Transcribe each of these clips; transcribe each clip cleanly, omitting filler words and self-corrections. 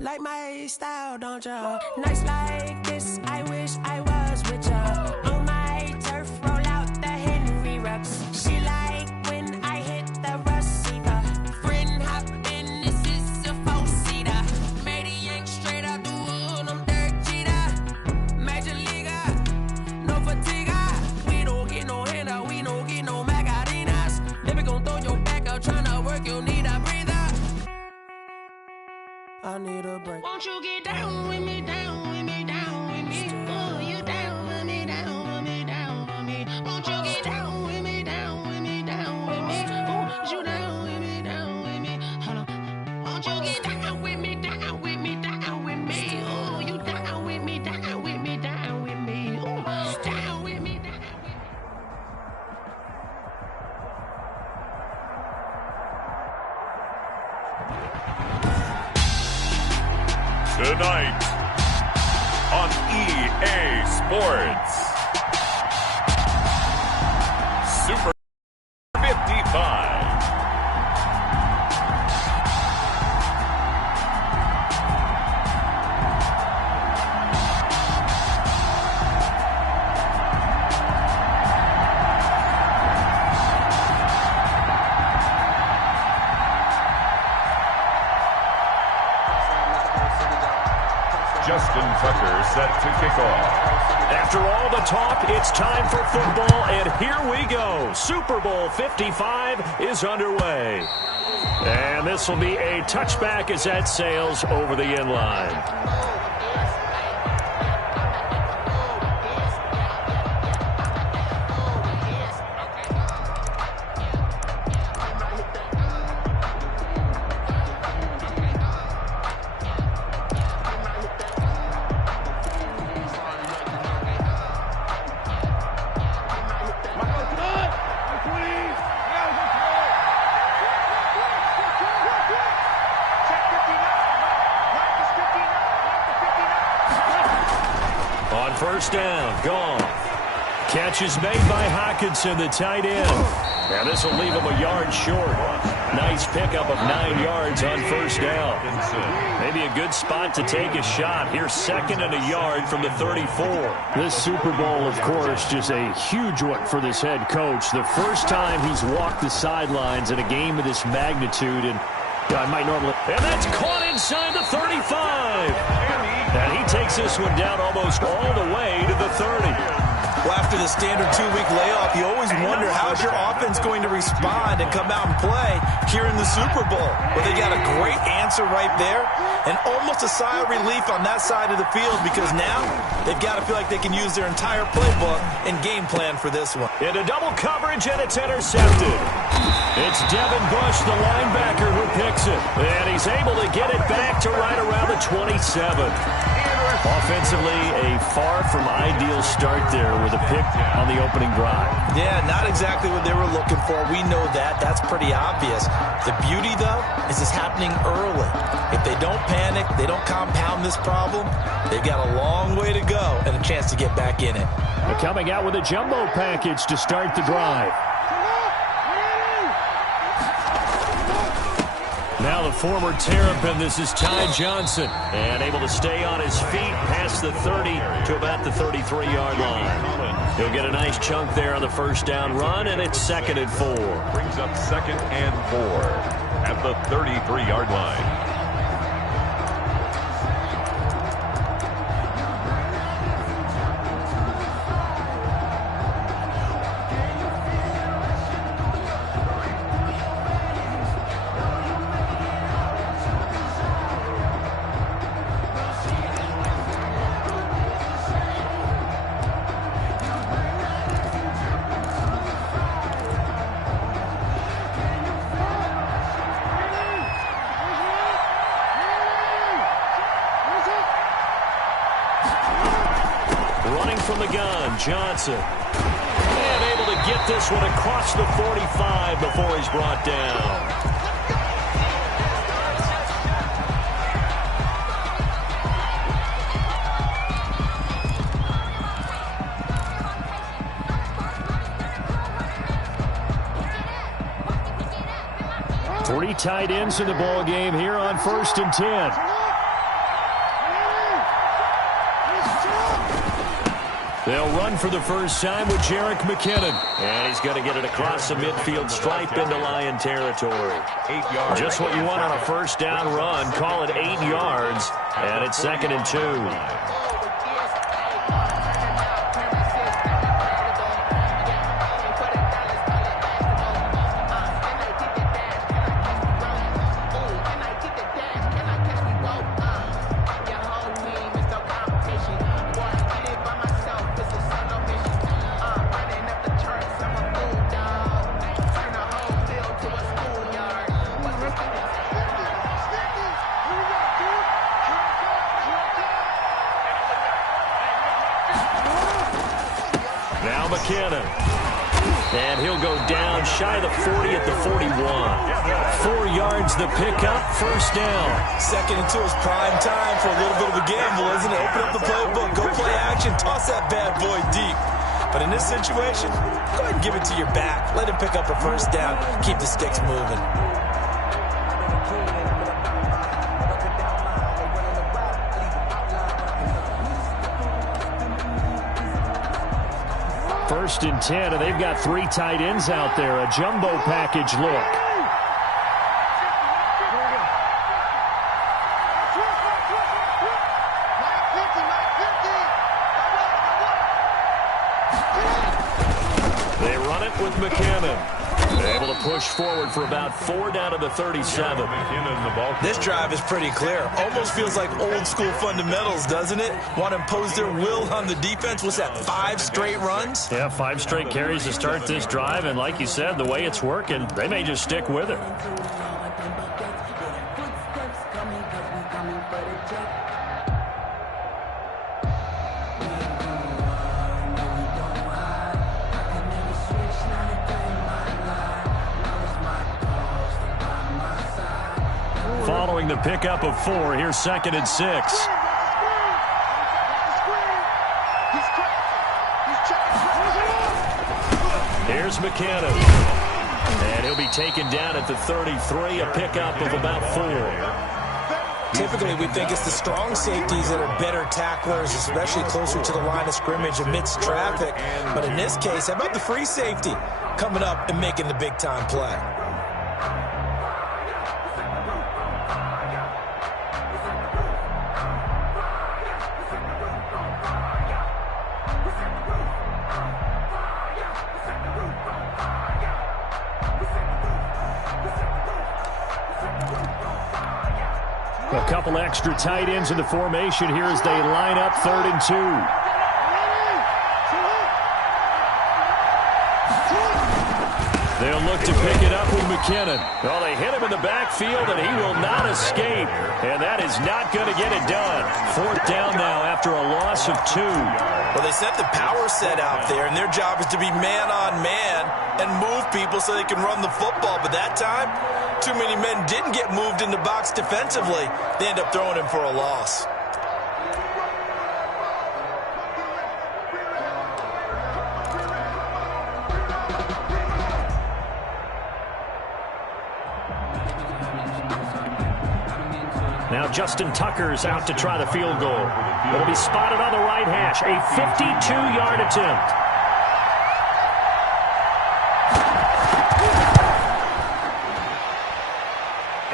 Like my style, don't ya? Nights like this, I wish I was with ya. On my turf, roll out the Henry rocks. She like when I hit the receiver. Friend hop in, this is a four-seater. Made a yank straight out the wood, I'm Derek Jeter. Major leaguer, no fatigue. We don't get no handout, we don't get no Macarinas. Never gon' throw your back out, tryna work, you need a breather. I need a break. Won't you get down with me, down with me, down with me? Oh, you down with me, down with me, down with me. Won't you get down with me, down with me, down with me? Oh, you down with me, down with me. Hold on. Won't you get down with me, down with me, down with me? Oh, you down with me, down with me, down with me. Oh, down with me, down with me. Tonight on EA Sports, Super 55. Justin Tucker set to kick off. After all the talk, it's time for football, and here we go. Super Bowl 55 is underway. And this will be a touchback as that sails over the end line. First down, gone. Catch is made by Hockenson, the tight end. And this will leave him a yard short. Nice pickup of 9 yards on first down. Maybe a good spot to take a shot. Here's second and a yard from the 34. This Super Bowl, of course, just a huge one for this head coach. The first time he's walked the sidelines in a game of this magnitude. And And that's caught inside the 35. And he takes this one down almost all the way to the 30. Well, after the standard 2-week layoff, you always wonder how's your offense going to respond and come out and play here in the Super Bowl. Well, they got a great answer right there and almost a sigh of relief on that side of the field because now they've got to feel like they can use their entire playbook and game plan for this one. Into double coverage, and it's intercepted. It's Devin Bush, the linebacker, who picks it. And he's able to get it back to right around the 27. Offensively, a far from ideal start there with a pick on the opening drive. Yeah, not exactly what they were looking for. We know that. That's pretty obvious. The beauty, though, is it's happening early. If they don't panic, they don't compound this problem, they've got a long way to go and a chance to get back in it. They're coming out with a jumbo package to start the drive. Now the former Terrapin, this is Ty Johnson, and able to stay on his feet past the 30 to about the 33-yard line. He'll get a nice chunk there on the first down run, and it's 2nd and 4. Brings up 2nd and 4 at the 33-yard line. Running from the gun, Johnson. And able to get this one across the 45 before he's brought down. Three tight ends in the ball game here on 1st and 10. They'll run for the first time with Jerick McKinnon. And he's going to get it across the midfield stripe into Lion territory. 8 yards. Just what you want on a first down run. Call it 8 yards. And it's 2nd and 2. McKinnon. And he'll go down shy of the 40 at the 41. 4 yards the pickup, first down. 2nd and 2 is prime time for a little bit of a gamble, isn't it? Open up the playbook, go play action, toss that bad boy deep. But in this situation, go ahead and give it to your back. Let him pick up a first down, keep the sticks moving. First and 10, and they've got 3 tight ends out there. A jumbo package look. They run it with McKinnon. Able to push forward for about 4 down to the 37. This drive is pretty clear. Almost feels like old school fundamentals, doesn't it? Want to impose their will on the defense. What's that, 5 straight runs? Yeah, 5 straight carries to start this drive. And like you said, the way it's working, they may just stick with it. Following the pickup of 4, here's 2nd and 6. Here's McKinnon. And he'll be taken down at the 33, a pickup of about 4. Typically, we think it's the strong safeties that are better tacklers, especially closer to the line of scrimmage amidst traffic. But in this case, how about the free safety coming up and making the big-time play? A couple extra tight ends in the formation here as they line up 3rd and 2. They'll look to pick it up with McKinnon. Well, they hit him in the backfield, and he will not escape. And that is not going to get it done. 4th down now after a loss of 2. Well, they sent the power set out there, and their job is to be man-on-man and move people so they can run the football. But that time, too many men didn't get moved in the box defensively. They end up throwing him for a loss. Now Justin Tucker's out to try the field goal. It'll be spotted on the right hash. A 52-yard attempt.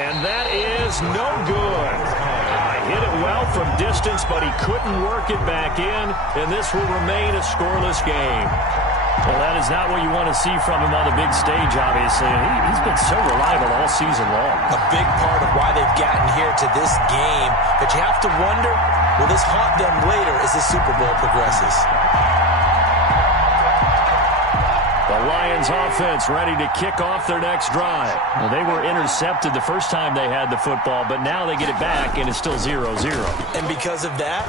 And that is no good. Hit it well from distance, but he couldn't work it back in, and this will remain a scoreless game. Well, that is not what you want to see from him on the big stage, obviously. He's been so reliable all season long. A big part of why they've gotten here to this game. But you have to wonder, will this haunt them later as the Super Bowl progresses? The Lions offense ready to kick off their next drive. Well, they were intercepted the first time they had the football, but now they get it back, and it's still 0-0. And because of that,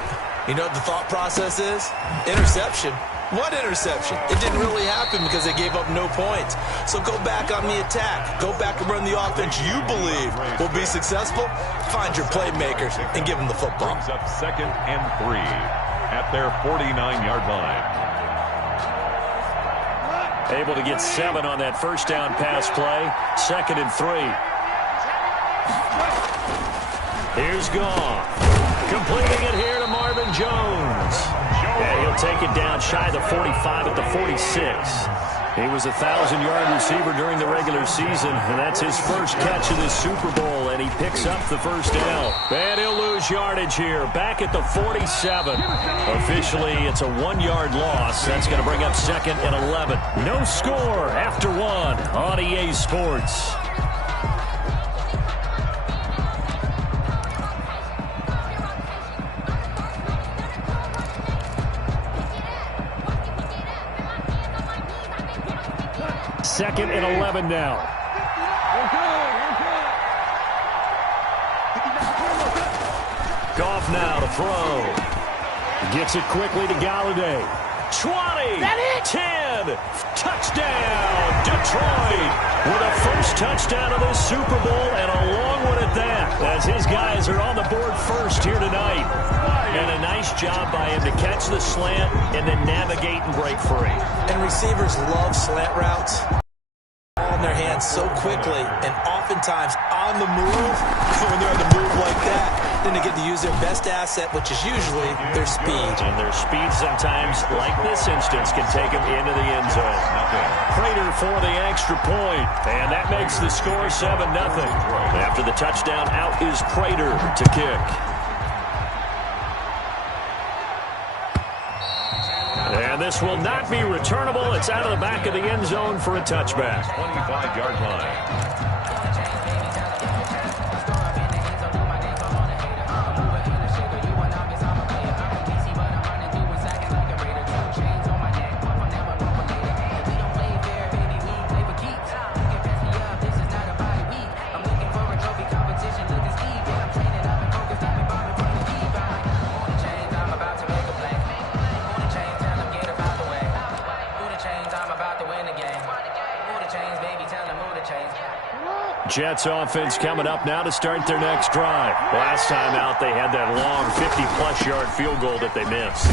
You know what the thought process is? Interception. What interception? It didn't really happen because they gave up no points. So go back on the attack. Go back and run the offense you believe will be successful. Find your playmakers and give them the football. Brings up 2nd and 3 at their 49-yard line. Able to get 7 on that first down pass play. 2nd and 3. Here's Goff. Completing it here to Marvin Jones. And he'll take it down shy of the 45 at the 46. He was a 1,000-yard receiver during the regular season, and that's his first catch of this Super Bowl, and he picks up the first down. And he'll lose yardage here, back at the 47. Officially, it's a 1-yard loss. That's going to bring up 2nd and 11. No score after 1 on EA Sports. Second and 11 now. Goff now to throw. Gets it quickly to Galladay. 20, 10, touchdown, Detroit, with a first touchdown of this Super Bowl and a long one at that, as his guys are on the board first here tonight. And a nice job by him to catch the slant and then navigate and break free. And receivers love slant routes. In their hands so quickly and oftentimes on the move. When they're on the move like that, then they get to use their best asset, which is usually their speed. And their speed sometimes, like this instance, can take them into the end zone. Prater for the extra point, and that makes the score 7-0. After the touchdown, out is Prater to kick. And this will not be returnable. It's out of the back of the end zone for a touchback. 25-yard line. Jets offense coming up now to start their next drive. Last time out, they had that long 50-plus yard field goal that they missed.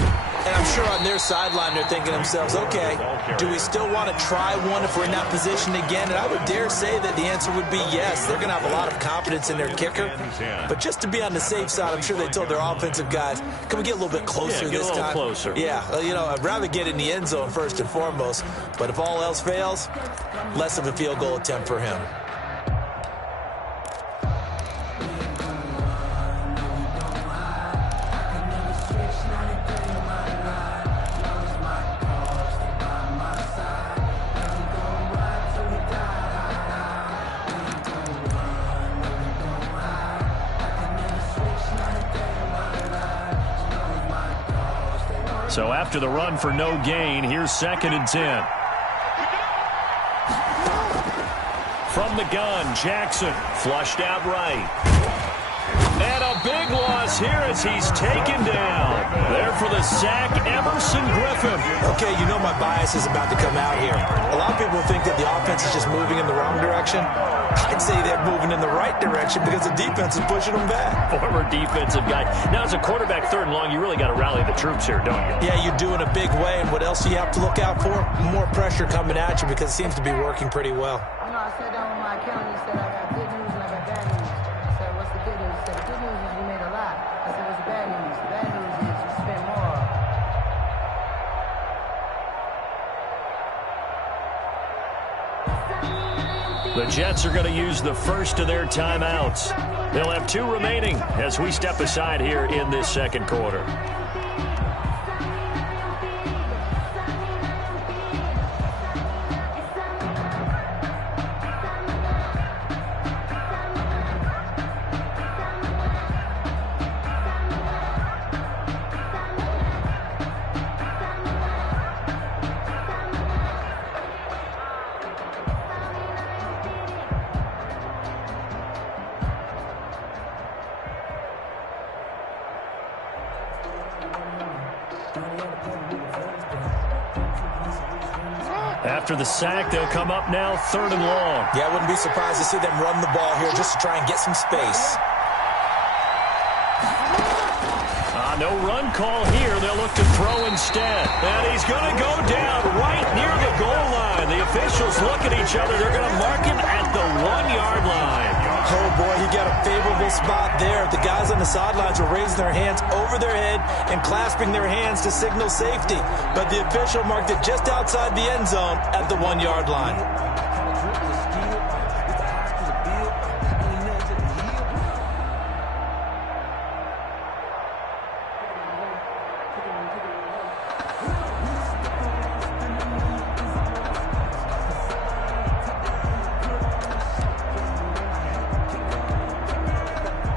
And I'm sure on their sideline they're thinking to themselves, okay, do we still want to try one if we're in that position again? And I would dare say that the answer would be yes. They're going to have a lot of confidence in their kicker. But just to be on the safe side, I'm sure they told their offensive guys, can we get a little bit closer this time? Closer. Yeah, I'd rather get in the end zone first and foremost. But if all else fails, less of a field goal attempt for him. So after the run for no gain, here's 2nd and 10. From the gun, Jackson flushed out right. And a big loss here as he's taken down. There for the sack, Emerson Griffin. Okay, you know my bias is about to come out here. A lot of people think that the offense is just moving in the wrong direction. I'd say they're moving in the right direction because the defense is pushing them back. Former defensive guy. Now, as a quarterback 3rd and long, you really got to rally the troops here, don't you? Yeah, you do in a big way. And what else do you have to look out for? More pressure coming at you because it seems to be working pretty well. You know, I sat down with my accountant and said I got good news and I got bad news. I said, what's the good news? He said, the good news is we made a lot. I said, what's the bad news? The bad news is we spent more. The Jets are going to use the first of their timeouts. They'll have 2 remaining as we step aside here in this 2nd quarter. After the sack, they'll come up now 3rd and long. Yeah, I wouldn't be surprised to see them run the ball here just to try and get some space. No run call here. They'll look to throw instead. And he's going to go down right near the goal line. The officials look at each other. They're going to mark him at the 1-yard line. Oh, boy, he got a favorable spot there. The guys on the sidelines were raising their hands over their head and clasping their hands to signal safety. But the official marked it just outside the end zone at the 1-yard line.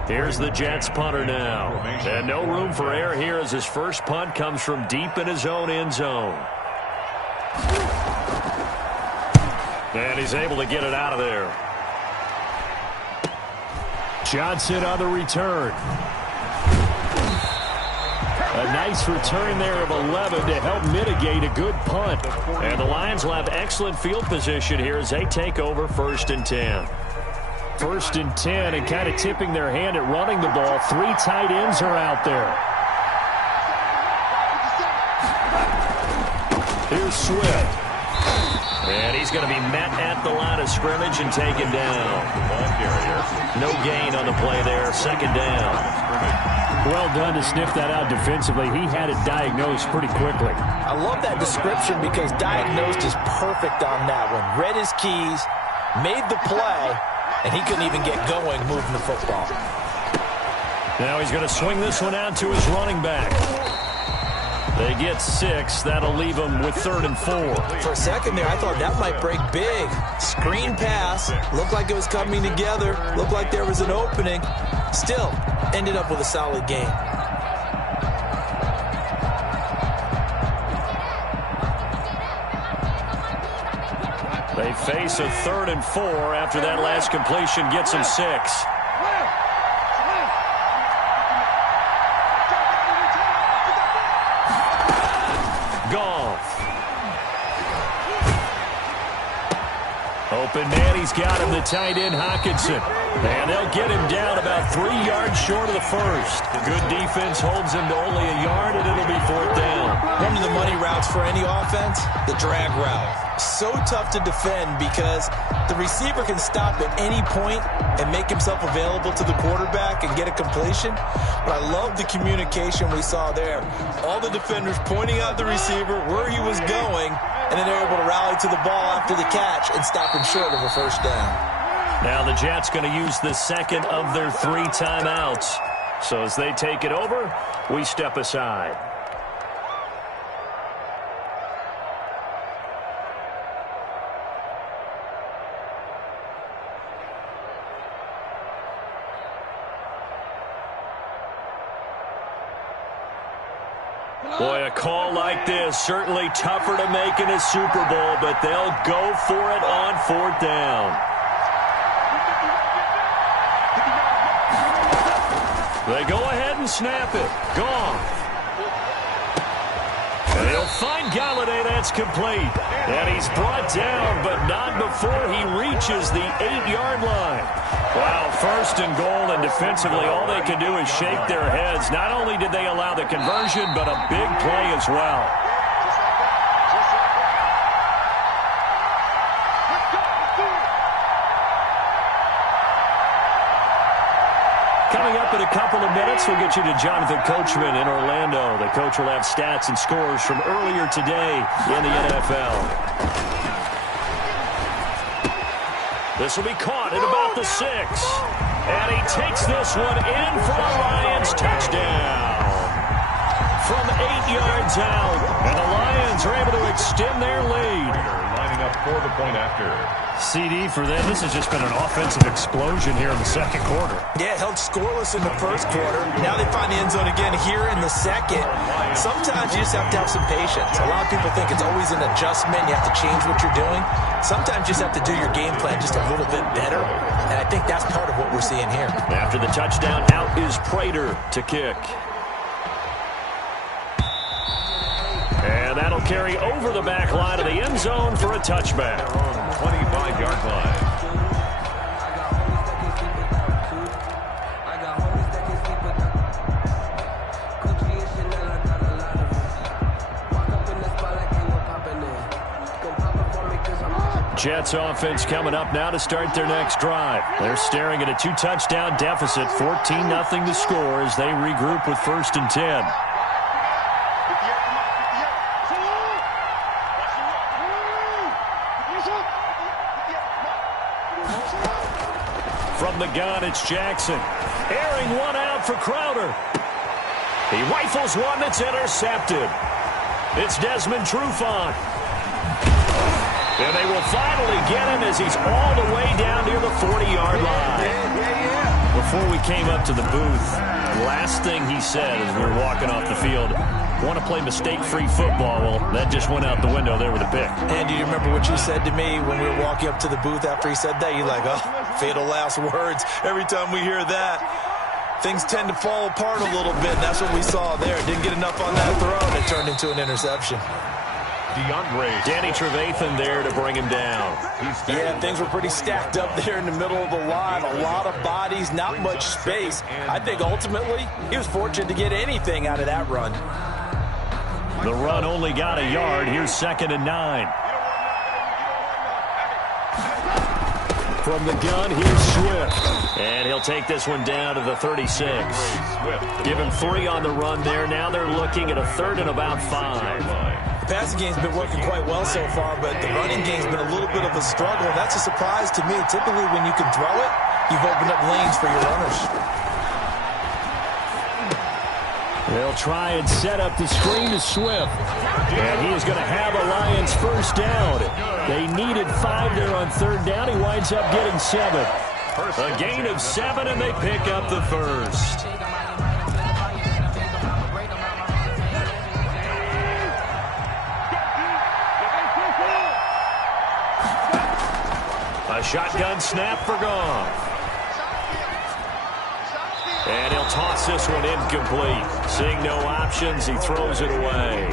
Here's the Jets punter now. And no room for error here as his first punt comes from deep in his own end zone. And he's able to get it out of there. Johnson on the return. A nice return there of 11 to help mitigate a good punt. And the Lions will have excellent field position here as they take over 1st and 10. 1st and 10, and kind of tipping their hand at running the ball. 3 tight ends are out there. Here's Swift. And he's going to be met at the line of scrimmage and taken down. No gain on the play there. 2nd down. Well done to sniff that out defensively. He had it diagnosed pretty quickly. I love that description because diagnosed is perfect on that one. Read his keys, made the play, and he couldn't even get going moving the football. Now he's going to swing this one out to his running back. They get 6. That'll leave him with 3rd and 4. For a second there, I thought that might break big. Screen pass. Looked like it was coming together. Looked like there was an opening. Still, ended up with a solid game. They face a 3rd and 4 after that last completion gets him 6. Goff. Open man, he's got him, the tight end Hockenson. And they'll get him down about 3 yards short of the first. Good defense holds him to only a yard, and it'll be 4th down. One of the money routes for any offense, the drag route. So tough to defend because the receiver can stop at any point and make himself available to the quarterback and get a completion. But I love the communication we saw there. All the defenders pointing out the receiver, where he was going, and then they're able to rally to the ball after the catch and stop him short of a 1st down. Now the Jets going to use the 2nd of their 3 timeouts. So as they take it over, we step aside. Boy, a call like this, certainly tougher to make in a Super Bowl, but they'll go for it on 4th down. They go ahead and snap it. Gone. And he'll find Galladay. That's complete. And he's brought down, but not before he reaches the 8-yard line. Wow, 1st and goal, and defensively all they can do is shake their heads. Not only did they allow the conversion, but a big play as well. Coming up in a couple of minutes, we'll get you to Jonathan Coachman in Orlando. The coach will have stats and scores from earlier today in the NFL. This will be caught at about the 6. And he takes this one in for a Lions touchdown. From 8 yards out. And the Lions are able to extend their lead. Lining up for the point after. CD for them. This has just been an offensive explosion here in the 2nd quarter. Yeah, held scoreless in the 1st quarter. Now they find the end zone again here in the 2nd. Sometimes you just have to have some patience. A lot of people think it's always an adjustment. You have to change what you're doing. Sometimes you just have to do your game plan just a little bit better. And I think that's part of what we're seeing here. After the touchdown, out is Prater to kick. And that'll carry over the back line of the end zone for a touchback. 25-yard line. Jets offense coming up now to start their next drive. They're staring at a 2-touchdown deficit, 14-0 to score as they regroup with 1st and 10. From the gun, it's Jackson. Airing one out for Crowder. He rifles one that's intercepted. It's Desmond Trufant. And they will finally get him as he's all the way down near the 40-yard line. Before we came up to the booth, last thing he said as we were walking off the field, want to play mistake-free football. Well, that just went out the window there with a pick. And do you remember what you said to me when we were walking up to the booth after he said that? You're like, oh, fatal last words. Every time we hear that, things tend to fall apart a little bit. That's what we saw there. Didn't get enough on that throw, and it turned into an interception. Danny Trevathan there to bring him down. Yeah, things were pretty stacked up there in the middle of the line. A lot of bodies, not much space. I think ultimately he was fortunate to get anything out of that run. The run only got a yard. Here's 2nd and 9. From the gun, here's Swift. And he'll take this one down to the 36. Give him 3 on the run there. Now they're looking at a 3rd and about 5. The passing game's been working quite well so far, but the running game's been a little bit of a struggle. That's a surprise to me. Typically, when you can throw it, you've opened up lanes for your runners. They'll try and set up the screen to Swift. And he is going to have a Lions 1st down. They needed 5 there on 3rd down. He winds up getting 7. A gain of 7, and they pick up the 1st. A shotgun snap for Goff. And he'll toss this one incomplete. Seeing no options, he throws it away.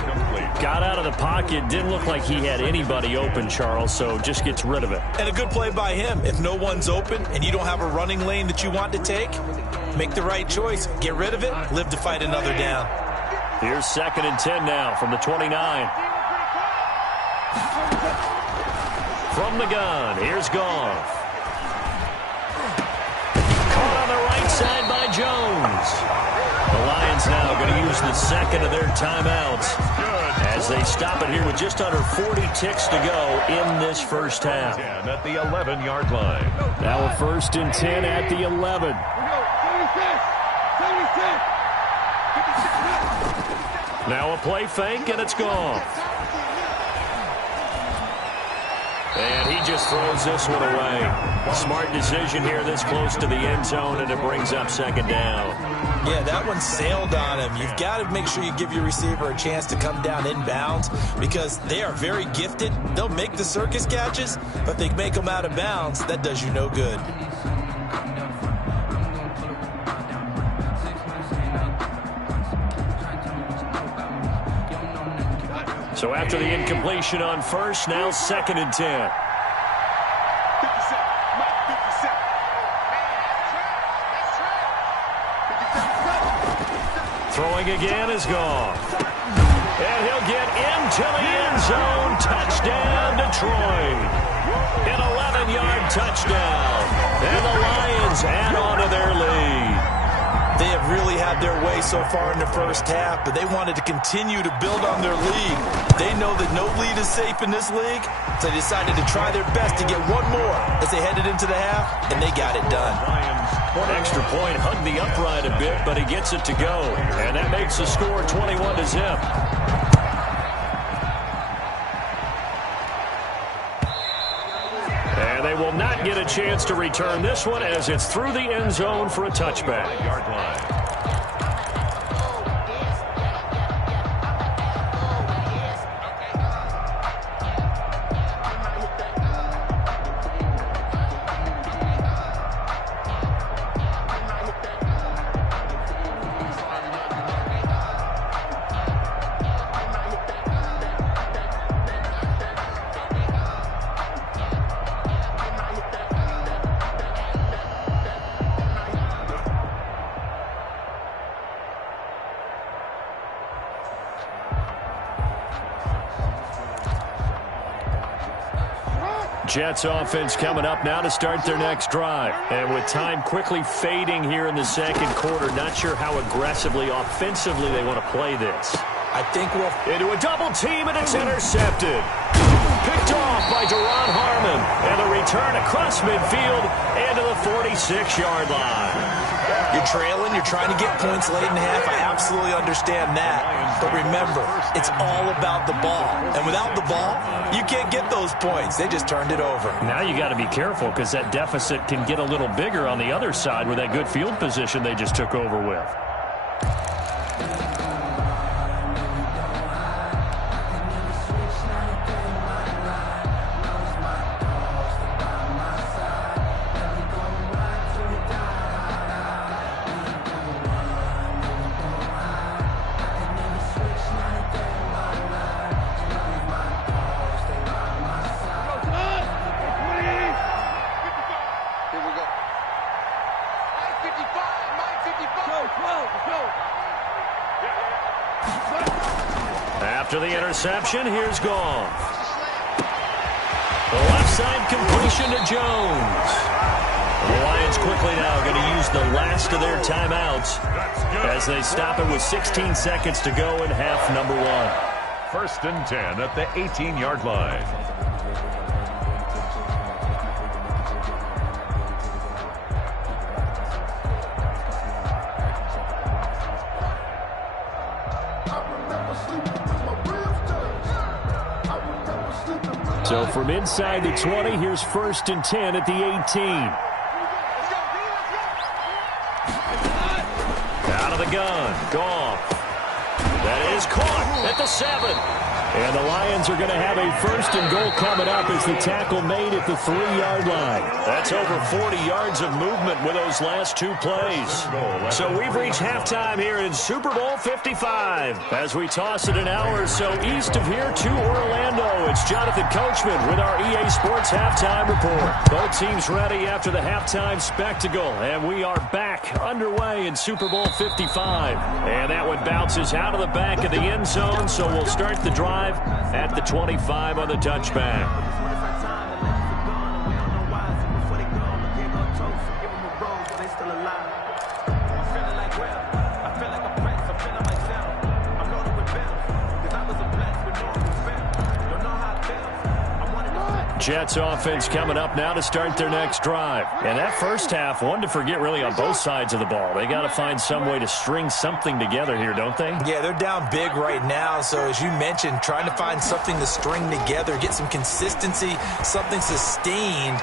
Got out of the pocket. Didn't look like he had anybody open, Charles, so just gets rid of it. And a good play by him. If no one's open and you don't have a running lane that you want to take, make the right choice. Get rid of it. Live to fight another down. Here's 2nd and 10 now from the 29. From the gun, here's Goff. Caught on the right side by Jones. The Lions now going to use the 2nd of their timeouts as they stop it here with just under 40 ticks to go in this 1st half. At the 11-yard line. Now a 1st and 10 at the 11. Now a play fake, and it's Goff. And he just throws this one away. Smart decision here this close to the end zone, and it brings up 2nd down. Yeah, that one sailed on him. You've got to make sure you give your receiver a chance to come down inbounds because they are very gifted. They'll make the circus catches, but if they make them out of bounds, that does you no good. So after the incompletion on 1st, now 2nd and 10. Throwing again is Goff. And he'll get into the end zone. Touchdown, Detroit. An 11-yard touchdown. And the Lions add on to their lead. They have really had their way so far in the 1st half, but they wanted to continue to build on their lead. They know that no lead is safe in this league, so they decided to try their best to get one more as they headed into the half, and they got it done. One extra point hugged the upright a bit, but he gets it to go, and that makes the score 21-0. And they will not get a chance to return this one as it's through the end zone for a touchback. Yard line. Jets offense coming up now to start their next drive. And with time quickly fading here in the second quarter, not sure how aggressively, offensively they want to play this. I think we'll... Into a double team, and it's intercepted. Picked off by Deron Harmon. And a return across midfield into the 46-yard line. You're trailing, you're trying to get points late in the half. I absolutely understand that. But remember, it's all about the ball. And without the ball, you can't get those points. They just turned it over. Now you got to be careful because that deficit can get a little bigger on the other side with that good field position they just took over with. After the interception, here's Goff. The left side completion to Jones. The Lions quickly now going to use the last of their timeouts as they stop it with 16 seconds to go in half number 1. 1st and 10 at the 18-yard line. So from inside the 20, here's 1st and 10 at the 18. Out of the gun, Goff. That is caught at the 7. And the Lions are going to have a 1st and goal coming up as the tackle made at the 3-yard line. That's over 40 yards of movement with those last 2 plays. So we've reached halftime here in Super Bowl 55. As we toss it an hour or so east of here to Orlando, it's Jonathan Coachman with our EA Sports Halftime Report. Both teams ready after the halftime spectacle. And we are back underway in Super Bowl 55. And that one bounces out of the back of the end zone, so we'll start the drive at the 25 on the touchback. Jets offense coming up now to start their next drive. And that first half, one to forget really on both sides of the ball. They got to find some way to string something together here, don't they? Yeah, they're down big right now. So as you mentioned, trying to find something to string together, get some consistency, something sustained,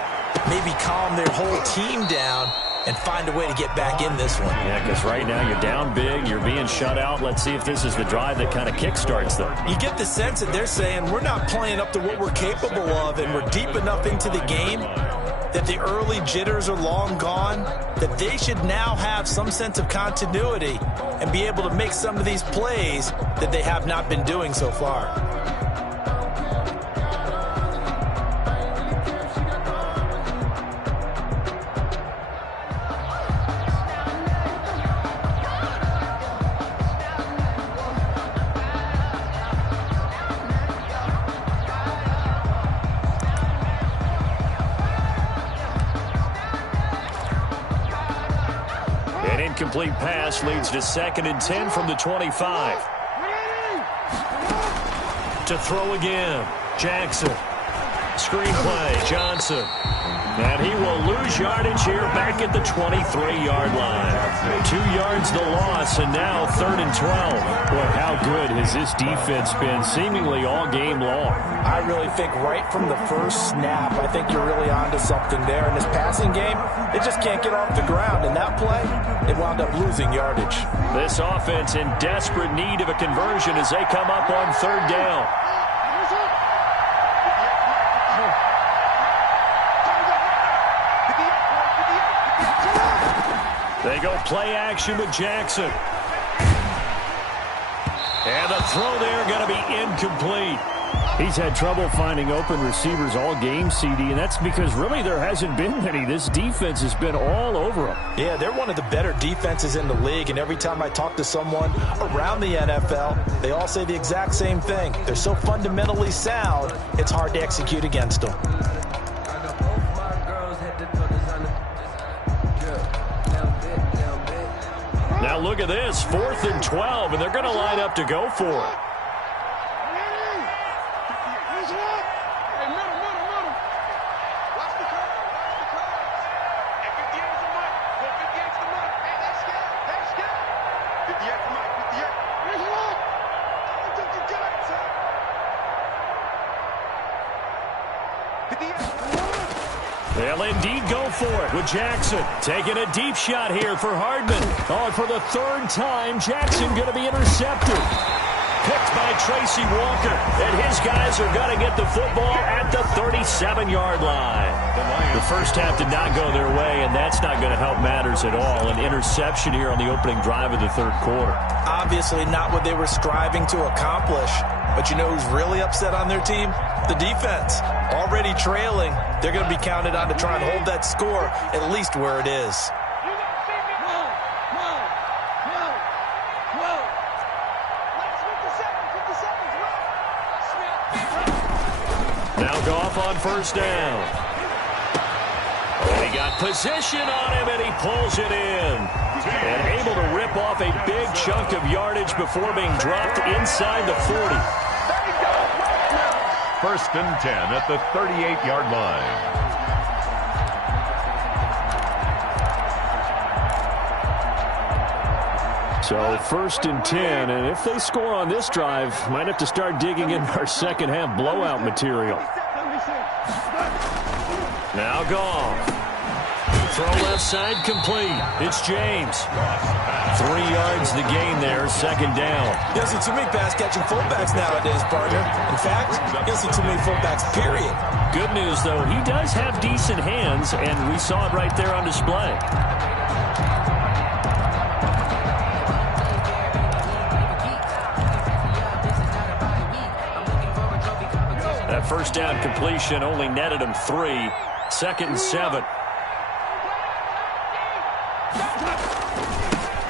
maybe calm their whole team down and find a way to get back in this one. Yeah, because right now you're down big, you're being shut out. Let's see if this is the drive that kind of kickstarts them. You get the sense that they're saying we're not playing up to what we're capable of, and we're deep enough into the game that the early jitters are long gone, that they should now have some sense of continuity and be able to make some of these plays that they have not been doing so far. Incomplete pass leads to 2nd and 10 from the 25. To throw again, Jackson. Screenplay, Johnson. And he will lose yardage here back at the 23-yard line. 2 yards the loss, and now 3rd and 12. Boy, how good has this defense been seemingly all game long? I really think right from the first snap, I think you're really onto something there. In this passing game, they just can't get off the ground. In that play, they wound up losing yardage. This offense in desperate need of a conversion as they come up on 3rd down. They go play action with Jackson. And the throw there going to be incomplete. He's had trouble finding open receivers all game, CD, and that's because really there hasn't been many. This defense has been all over them. Yeah, they're one of the better defenses in the league, and every time I talk to someone around the NFL, they all say the exact same thing. They're so fundamentally sound, it's hard to execute against them. Now look at this, 4th and 12, and they're going to line up to go for it. They'll indeed go for it with Jackson. Taking a deep shot here for Hardman. Oh, and for the 3rd time, Jackson going to be intercepted. Picked by Tracy Walker. And his guys are going to get the football at the 37-yard line. The first half did not go their way, and that's not going to help matters at all. An interception here on the opening drive of the 3rd quarter. Obviously not what they were striving to accomplish. But you know who's really upset on their team? The defense. Already trailing. They're going to be counted on to try and hold that score at least where it is. Now Goff on 1st down. And he got position on him, and he pulls it in. And able to rip off a big chunk of yardage before being dropped inside the 40. 1st and 10 at the 38-yard line. So 1st and 10, and if they score on this drive, might have to start digging in our second half blowout material. Now Goff. Throw left side complete. It's James. 3 yards the gain there, 2nd down. You don't see too many pass-catching fullbacks nowadays, partner. In fact, you don't see too many fullbacks, period. Good news, though, he does have decent hands, and we saw it right there on display. That 1st down completion only netted him 3. 2nd and 7.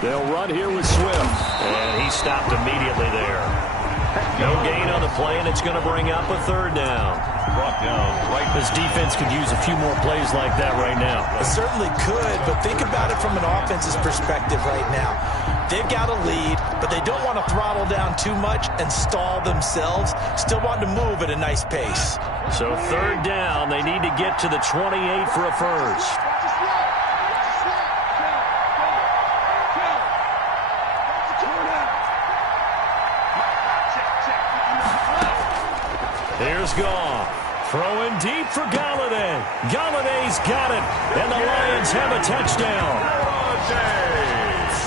They'll run here with Swift. And he stopped immediately there. No gain on the play, and it's going to bring up a 3rd down. Brought down right. This defense could use a few more plays like that right now. It certainly could, but think about it from an offense's perspective right now. They've got a lead, but they don't want to throttle down too much and stall themselves. Still want to move at a nice pace. So 3rd down, they need to get to the 28 for a first. Here's Goff. Throwing deep for Galladay. Galladay's got it. And the Lions have a touchdown.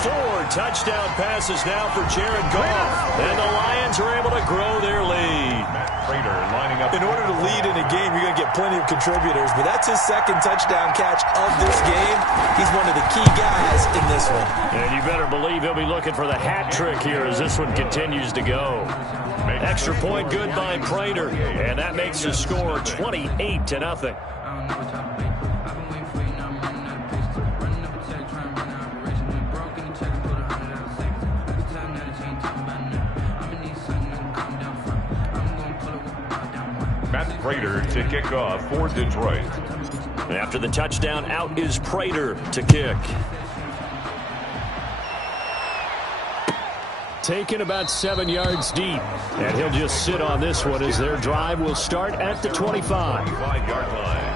4 touchdown passes now for Jared Goff. And the Lions are able to grow their lead. Lining up. In order to lead in a game, you're going to get plenty of contributors, but that's his 2nd touchdown catch of this game. He's one of the key guys in this one. And you better believe he'll be looking for the hat trick here as this one continues to go. Extra point good by Prater, and that makes the score 28-0. Prater to kick off for Detroit. After the touchdown, out is Prater to kick. Taken about 7 yards deep. And he'll just sit on this one as their drive will start at the 25. 25-yard line.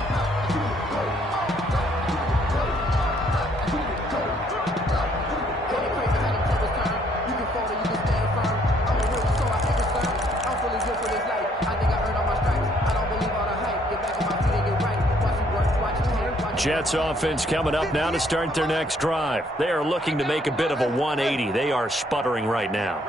Jets offense coming up now to start their next drive. They are looking to make a bit of a 180. They are sputtering right now.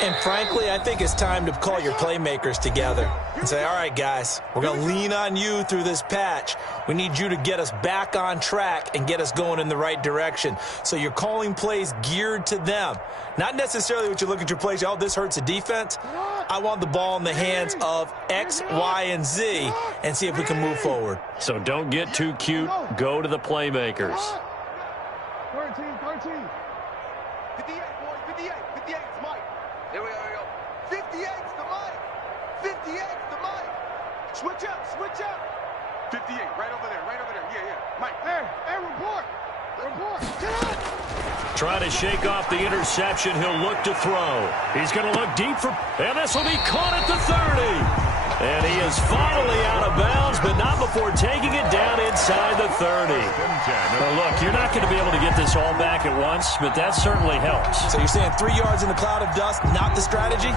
And frankly, I think it's time to call your playmakers together and say, all right, guys, we're going to lean on you through this patch. We need you to get us back on track and get us going in the right direction. So you're calling plays geared to them. Not necessarily what you look at your plays, oh, this hurts the defense. I want the ball in the hands of X, Y, and Z and see if we can move forward. So don't get too cute. Go to the playmakers. 13. 58, boys, 58. 58's Mike. Here we go. 58's the Mike. 58's the Mike. Switch up. 58, right over there. Yeah. Mike. Hey, report. Trying to shake off the interception. He'll look to throw. He's going to look deep for, and this will be caught at the 30. And he is finally out of bounds, but not before taking it down inside the 30. Now look, you're not going to be able to get this all back at once, but that certainly helps. So you're saying 3 yards in the cloud of dust, not the strategy?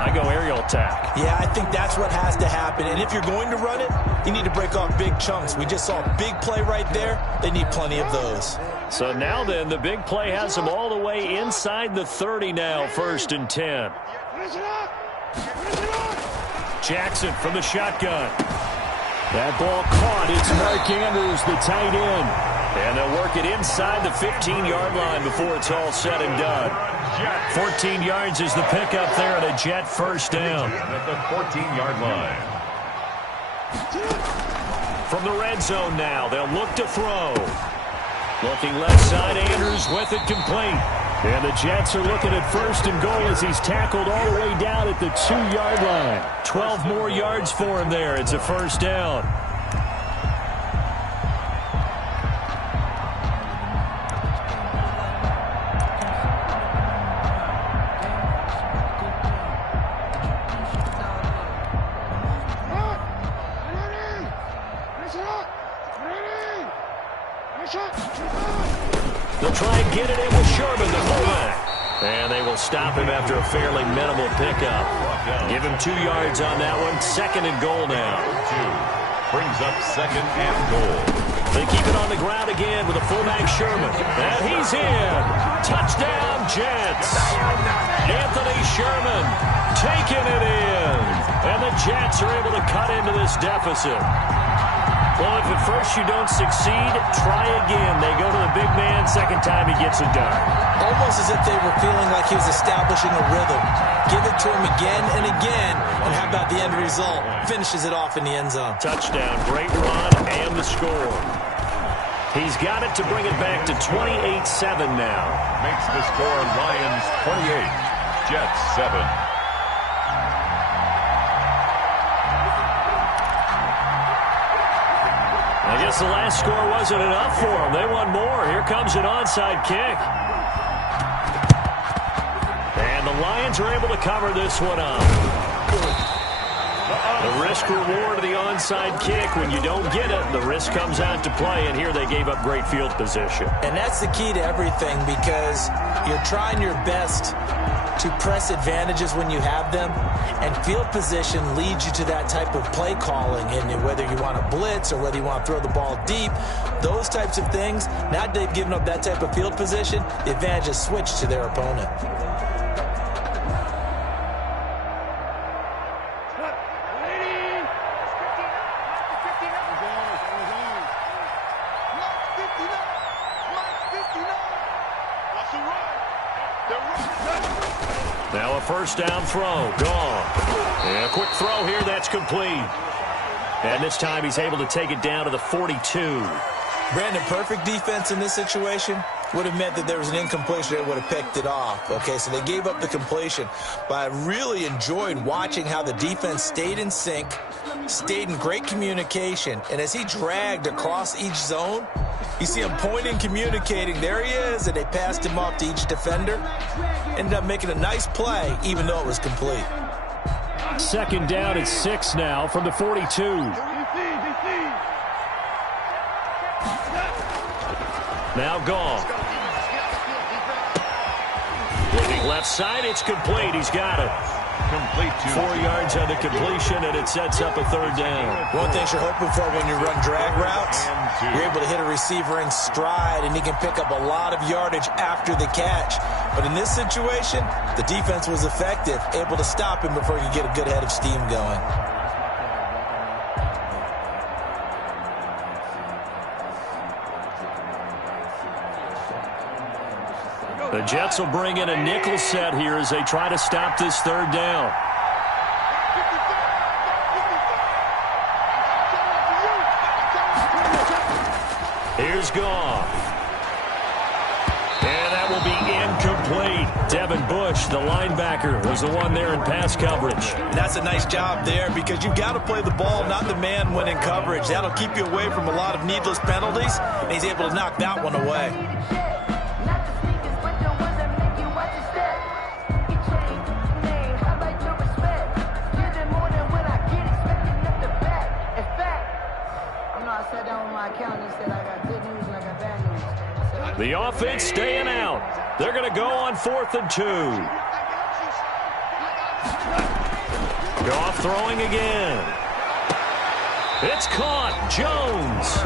I go aerial attack. Yeah, I think that's what has to happen. And if you're going to run it, you need to break off big chunks. We just saw a big play right there. They need plenty of those. So now then, the big play has them all the way inside the 30 now, 1st and 10. Jackson from the shotgun. That ball caught. It's Mark Andrews, the tight end. And they'll work it inside the 15-yard line before it's all said and done. 14 yards is the pickup there and a Jet first down. At the 14-yard line. From the red zone now, they'll look to throw. Looking left side, Andrews with it complete. And the Jets are looking at 1st and goal as he's tackled all the way down at the 2-yard line. 12 more yards for him there. It's a first down. They'll try and get it in with Sherman, the fullback. And they will stop him after a fairly minimal pickup. Give him 2 yards on that one. 2nd and goal now. Brings up 2nd and goal. They keep it on the ground again with a fullback Sherman. And he's in. Touchdown, Jets. Anthony Sherman taking it in. And the Jets are able to cut into this deficit. Well, if at first you don't succeed, try again. They go to the big man. 2nd time he gets it done. Almost as if they were feeling like he was establishing a rhythm. Give it to him again and again. And how about the end result? Finishes it off in the end zone. Touchdown, great run, and the score. He's got it to bring it back to 28-7 now. Makes the score Lions 28, Jets 7. I guess the last score wasn't enough for them. They want more. Here comes an onside kick. And the Lions are able to cover this one up. The risk-reward of the onside kick, when you don't get it, the risk comes out to play, and here they gave up great field position. And that's the key to everything, because you're trying your best to press advantages when you have them, and field position leads you to that type of play calling. And whether you want to blitz or whether you want to throw the ball deep, those types of things, now that they've given up that type of field position, the advantage is switched to their opponent. Now a first down throw, gone. And a quick throw here, that's complete. And this time he's able to take it down to the 42. Brandon, perfect defense in this situation would have meant that there was an incompletion that would have picked it off. Okay, so they gave up the completion. But I really enjoyed watching how the defense stayed in sync, stayed in great communication. And as he dragged across each zone, you see him pointing, communicating. There he is, and they passed him off to each defender. Ended up making a nice play, even though it was complete. 2nd down at 6 now from the 42. Now gone. Looking left side, it's complete. He's got it. Complete 4 yards on the completion, and it sets up a 3rd down. One thing you're hoping for when you run drag routes, you're able to hit a receiver in stride, and he can pick up a lot of yardage after the catch. But in this situation, the defense was effective, able to stop him before he could get a good head of steam going. The Jets will bring in a nickel set here as they try to stop this 3rd down. Here's Goff. And that will be incomplete. Devin Bush, the linebacker was the one there in pass coverage. And that's a nice job there because you've got to play the ball, not the man when in coverage. That'll keep you away from a lot of needless penalties, and he's able to knock that one away. The offense staying out. They're going to go on 4th and 2. Goff throwing again. It's caught. Jones.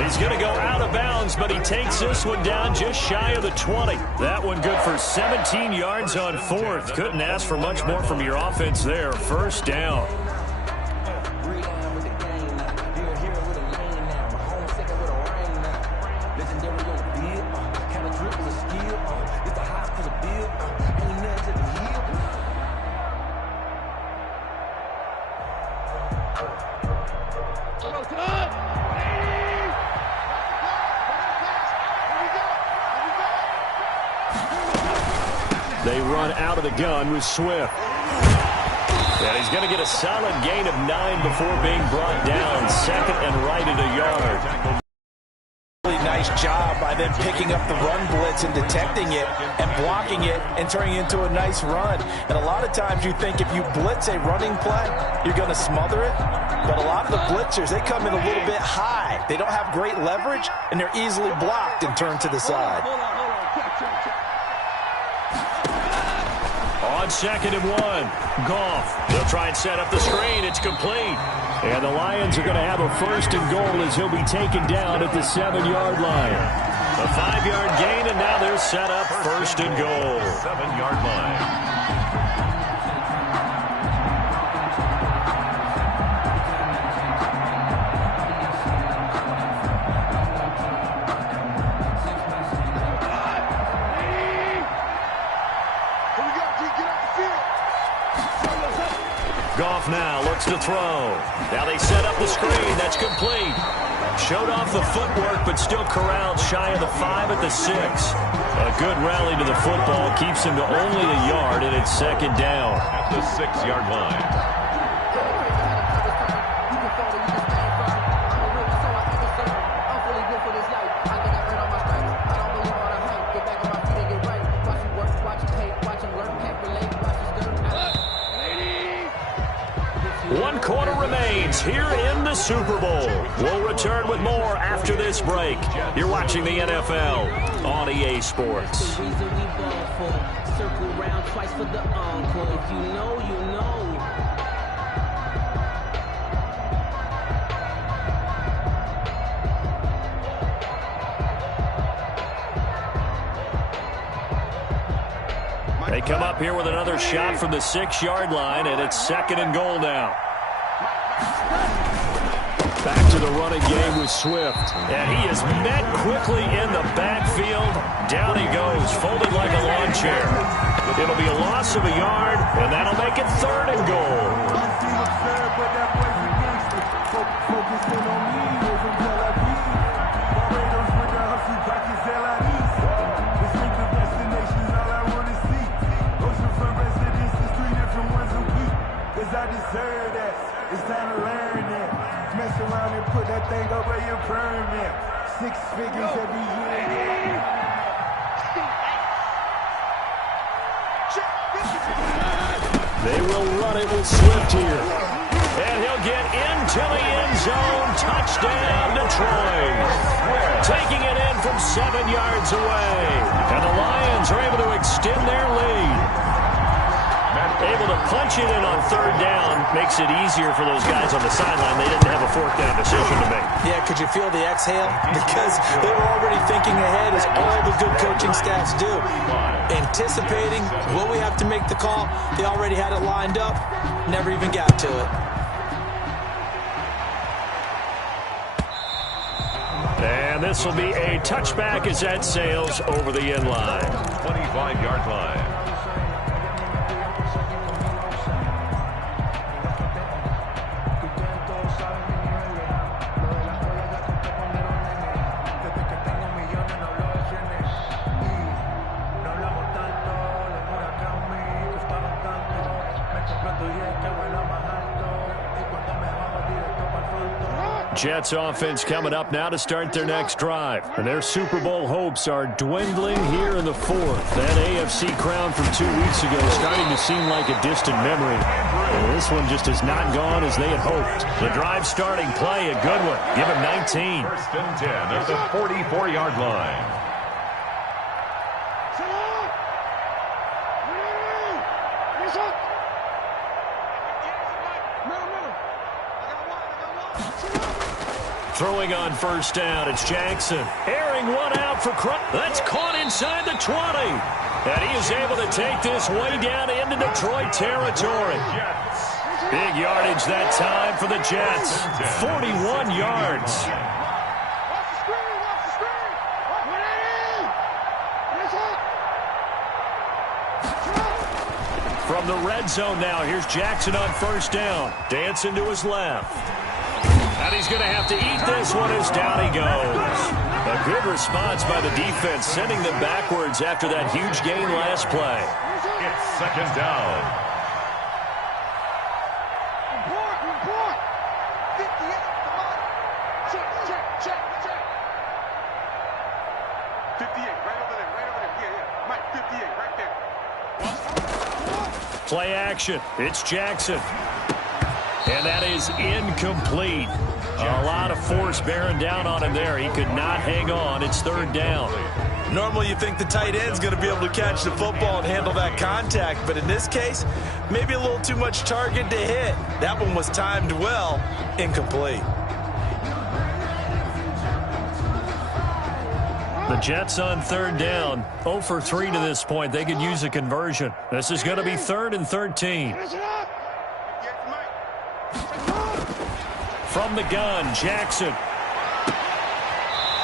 He's going to go out of bounds, but he takes this one down just shy of the 20. That one good for 17 yards on 4th. Couldn't ask for much more from your offense there. 1st down. They run out of the gun with Swift. And he's going to get a solid gain of 9 before being brought down. 2nd and right at a yard. Really nice job by them picking up the run blitz and detecting it and blocking it and turning it into a nice run. And a lot of times you think if you blitz a running play, you're going to smother it. But a lot of the blitzers, they come in a little bit high. They don't have great leverage, and they're easily blocked and turned to the side. On 2nd and 1, Goff. They'll try and set up the screen. It's complete. And the Lions are going to have a 1st and goal as he'll be taken down at the 7-yard line. A 5-yard gain, and now they're set up 1st and goal. 7-yard line. Goff now looks to throw. Now they set up the screen. That's complete. Showed off the footwork, but still corralled shy of the 5 at the 6. A good rally to the football keeps him to only a yard, and it's 2nd down. At the 6-yard line. One quarter remains here in the Super Bowl. We'll return with more after this break. You're watching the NFL on EA Sports. They come up here with another shot from the 6-yard line, and it's 2nd and goal now. Back to the running game with Swift. And he is met quickly in the backfield. Down he goes, folded like a lawn chair. It'll be a loss of a yard, and that'll make it 3rd and goal. I deserve that. It's time to learn that. Mess around and put that thing up where your permit. 6 figures every year. They will run it with Swift here. And he'll get into the end zone. Touchdown, Detroit. Taking it in from 7 yards away. And the Lions are able to extend their lead. Able to punch it in on 3rd down makes it easier for those guys on the sideline. They didn't have a 4th down decision to make. Yeah, could you feel the exhale? Because they were already thinking ahead, as all the good coaching staffs do. Anticipating, will we have to make the call? They already had it lined up, never even got to it. And this will be a touchback as that sails over the end line. 25-yard line. Jets offense coming up now to start their next drive. And their Super Bowl hopes are dwindling here in the fourth. That AFC crown from 2 weeks ago is starting to seem like a distant memory. And this one just has not gone as they had hoped. The drive starting play, a good one. Give him 19. First and 10 at the 44-yard line. Throwing on first down, it's Jackson. Airing one out for Crump. That's caught inside the 20. And he is able to take this way down into Detroit territory. Big yardage that time for the Jets. 41 yards. From the red zone now, here's Jackson on first down. Dancing to his left. And he's going to have to eat this one as down he goes. A good response by the defense, sending them backwards after that huge gain last play. It's second down. Report. 58, come on. Check. 58, right over there. Yeah. Mike, 58, right there. Play action. It's Jackson. And that is incomplete. A lot of force bearing down on him there. He could not hang on. It's third down. Normally you think the tight end's going to be able to catch the football and handle that contact, but in this case, maybe a little too much target to hit. That one was timed well, incomplete. The Jets on third down, 0 for 3 to this point. They could use a conversion. This is going to be 3rd and 13. From the gun, Jackson.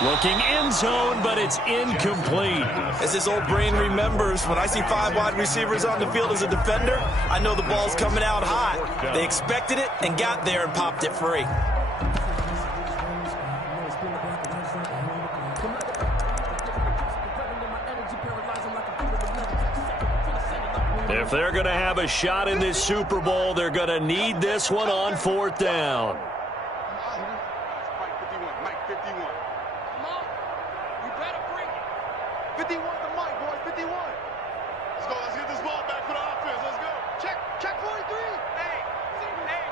Looking end zone, but it's incomplete. As his old brain remembers, when I see 5 wide receivers on the field as a defender, I know the ball's coming out hot. They expected it and got there and popped it free. If they're going to have a shot in this Super Bowl, they're going to need this one on 4th down. Mike 51. Come on. You better bring it. 51 to Mike, boys. 51. Let's go. Let's get this ball back for the offense. Let's go. Check 43. Hey,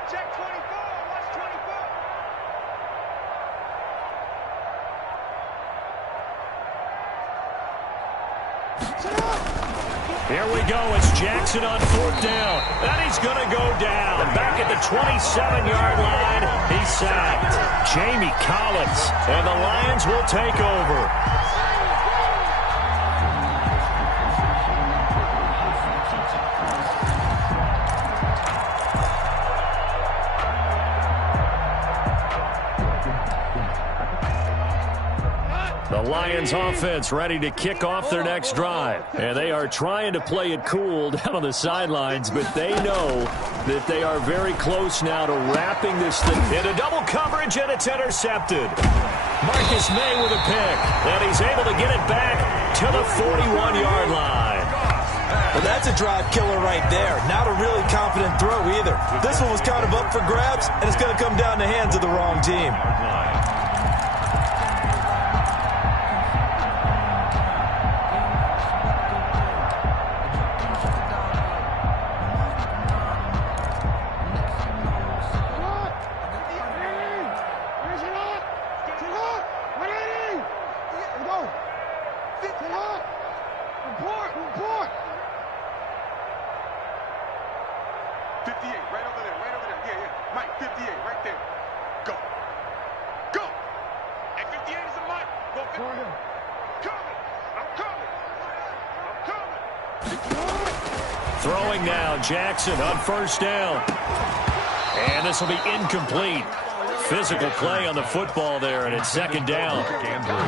check 24. Watch 24. Here we go. It's Jackson on 4th down. And he's going to go down. Back at the 27-yard line. He's sacked. Jamie Collins. And the Lions will take over. The Lions offense ready to kick off their next drive. And they are trying to play it cool down on the sidelines, but they know that they are very close now to wrapping this thing into double coverage, and it's intercepted. Marcus May with a pick, and he's able to get it back to the 41-yard line. Well, that's a drive killer right there. Not a really confident throw either. This one was kind of up for grabs, and it's going to come down the hands of the wrong team. Throwing now, Jackson on first down. And this will be incomplete. Physical play on the football there, and it's second down.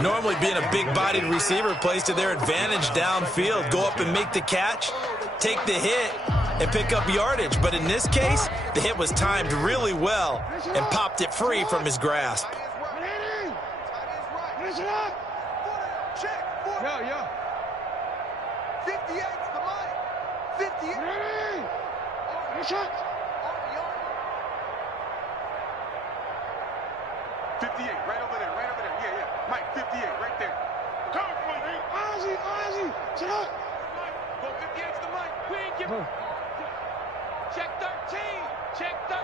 Normally being a big-bodied receiver plays to their advantage downfield. Go up and make the catch, take the hit, and pick up yardage. But in this case, the hit was timed really well and popped it free from his grasp. Yeah. 58's the mic. 58. Shot. 58, right over there, yeah. Mike, 58, right there. Come on, man. Ozzy, chill out. Go 58 to the mic. We ain't giving. Check 13. Check 13.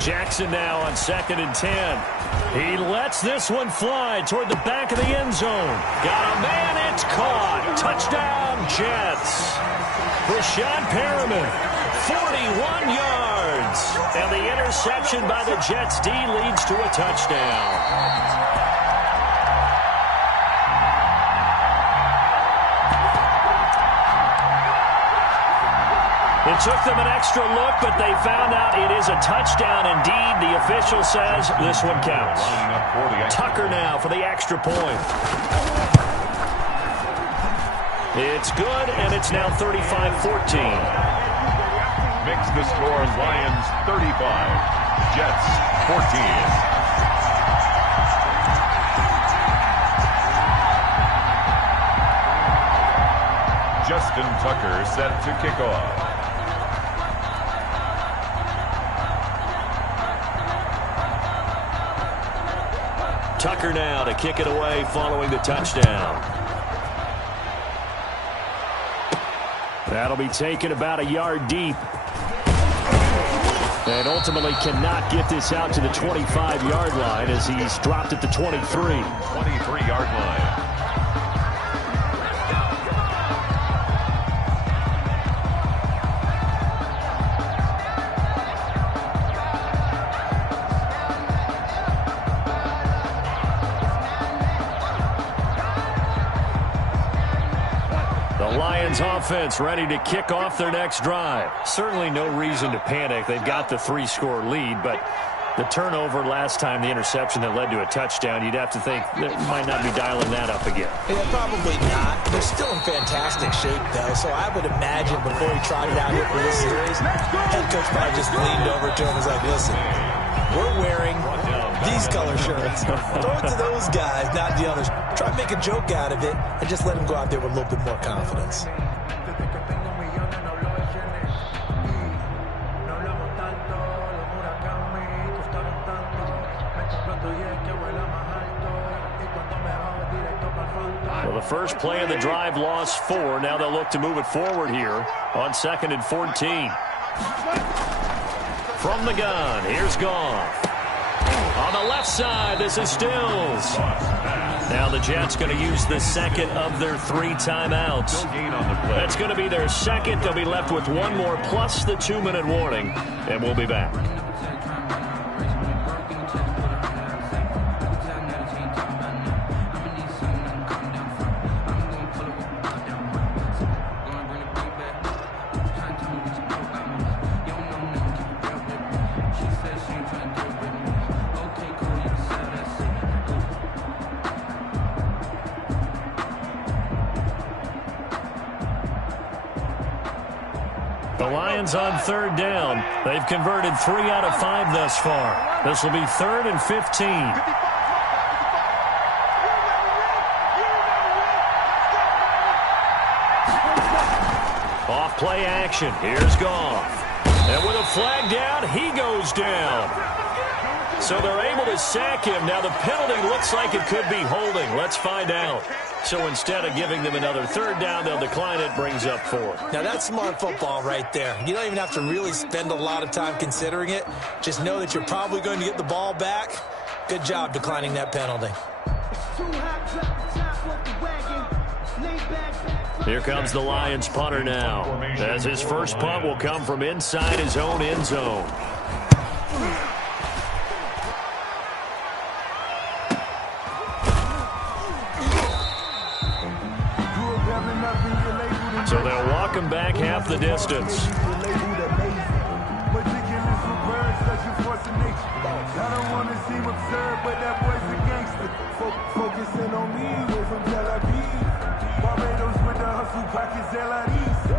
Jackson now on 2nd and 10. He lets this one fly toward the back of the end zone. Got a man, it's caught. Touchdown, Jets. Rashad Perriman, 41 yards. And the interception by the Jets D leads to a touchdown. It took them an extra look, but they found out it is a touchdown indeed. The official says this one counts. Tucker now for the extra point. It's good, and it's now 35-14. Makes the score Lions 35, Jets 14. Justin Tucker set to kick off. Tucker now to kick it away following the touchdown. That'll be taken about a yard deep. And ultimately cannot get this out to the 25-yard line as he's dropped at the 23. 23-yard line. Offense ready to kick off their next drive. Certainly no reason to panic. They've got the 3-score lead, but the turnover last time, the interception that led to a touchdown, you'd have to think they might not be dialing that up again. Yeah, probably not. They're still in fantastic shape, though, so I would imagine before he trotted out here for this series, head coach probably just leaned over to him and was like, listen, we're wearing these color shirts. Throw it to those guys, not the others. Try to make a joke out of it and just let them go out there with a little bit more confidence. Well, the first play of the drive lost 4. Now they'll look to move it forward here on 2nd and 14. From the gun, here's Goff. On the left side, this is Stills. Now the Jets going to use the second of their 3 timeouts. That's going to be their second. They'll be left with 1 more plus the 2-minute warning, and we'll be back. The Lions on 3rd down. They've converted 3 out of 5 thus far. This will be 3rd and 15. Off play action. Here's Goff. And with a flag down, he goes down. So they're able to sack him. Now the penalty looks like it could be holding. Let's find out. So instead of giving them another 3rd down, they'll decline it, brings up 4. Now that's smart football right there. You don't even have to really spend a lot of time considering it. Just know that you're probably going to get the ball back. Good job declining that penalty. Here comes the Lions punter now, as his first punt will come from inside his own end zone. So they'll walk him back half the distance. I don't want to seem absurd, but that boy's a gangster. Focusing on me, way from Tel Aviv. Barbados with the hustle, pockets LIDs.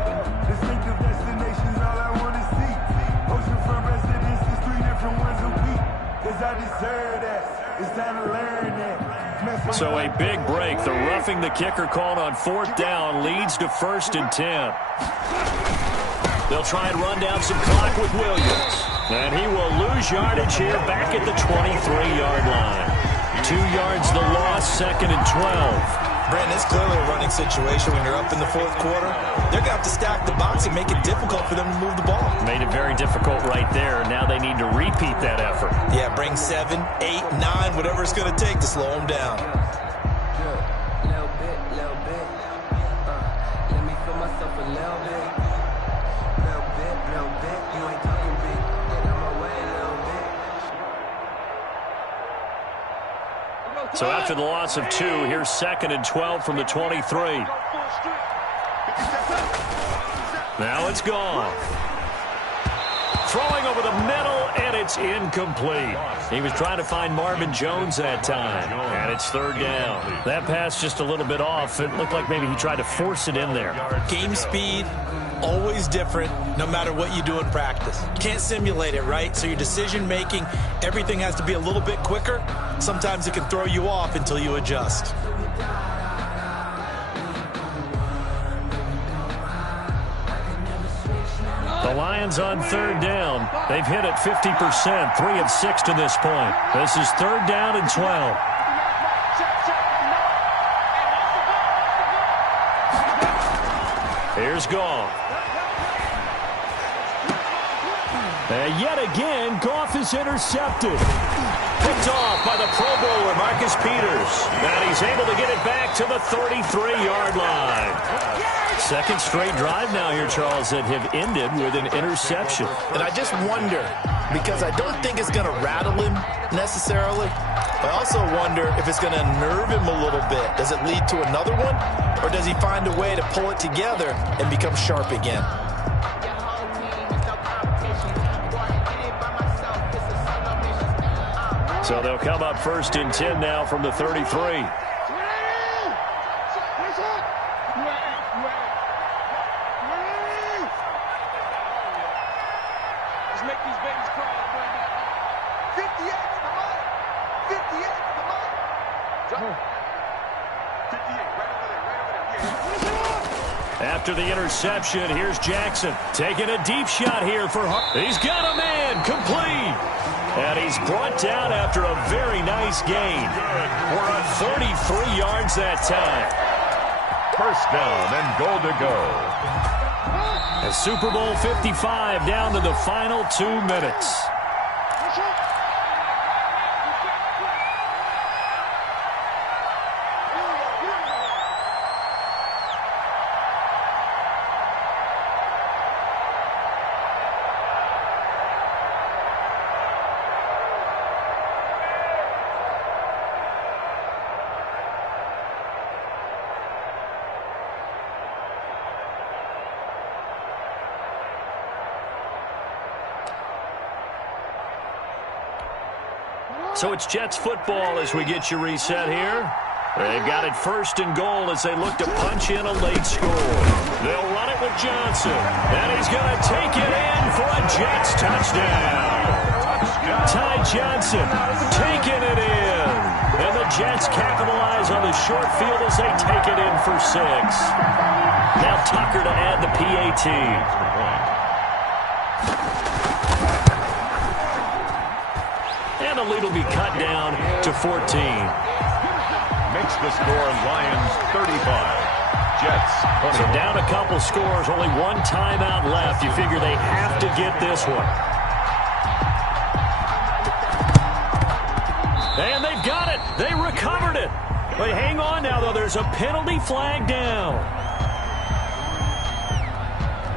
Distinctive destinations, all I want to see. Oceanfront residences, 3 different ones a week. Cause I deserve that. It's time to learn that. So a big break. The roughing the kicker called on 4th down leads to 1st and 10. They'll try and run down some clock with Williams. And he will lose yardage here back at the 23-yard line. 2 yards the loss, 2nd and 12. Brandon, it's clearly a running situation when you're up in the 4th quarter. They're going to have to stack the box and make it difficult for them to move the ball. Made it very difficult right there. Now they need to repeat that effort. Yeah, bring 7, 8, 9, whatever it's going to take to slow them down. Little bit. Let me feel myself a little bit. Little bit. You ain't talking big. Get out my way a little bit. So after the loss of 2, here's 2nd and 12 from the 23. Now it's gone. Throwing over the middle, and it's incomplete. He was trying to find Marvin Jones that time, and it's 3rd down. That pass just a little bit off. It looked like maybe he tried to force it in there. Game speed, always different, no matter what you do in practice. You can't simulate it, right? So your decision-making, everything has to be a little bit quicker. Sometimes it can throw you off until you adjust. The Lions on 3rd down. They've hit it 50%, 3 of 6 to this point. This is 3rd down and 12. Here's Goff. And yet again, Goff is intercepted. Picked off by the Pro Bowler, Marcus Peters. And he's able to get it back to the 33-yard line. 2nd straight drive now here, Charles, that have ended with an interception. And I just wonder, because I don't think it's going to rattle him necessarily, I also wonder if it's going to unnerve him a little bit. Does it lead to another one? Or does he find a way to pull it together and become sharp again? So they'll come up 1st and 10 now from the 33. After the interception, here's Jackson taking a deep shot here for Hart. He's got a man, complete. And he's brought down after a very nice gain. We're on 33 yards that time. 1st down and goal to go. A Super Bowl 55 down to the final 2 minutes. So it's Jets football as we get you reset here. They've got it 1st and goal as they look to punch in a late score. They'll run it with Johnson. And he's going to take it in for a Jets touchdown. Ty Johnson taking it in. And the Jets capitalize on the short field as they take it in for 6. Now Tucker to add the PAT. And the lead will be cut down to 14. Makes the score Lions 35. Jets 21. So down a couple scores, only 1 timeout left. You figure they have to get this one. And they've got it. They recovered it. But hang on now, though. There's a penalty flag down.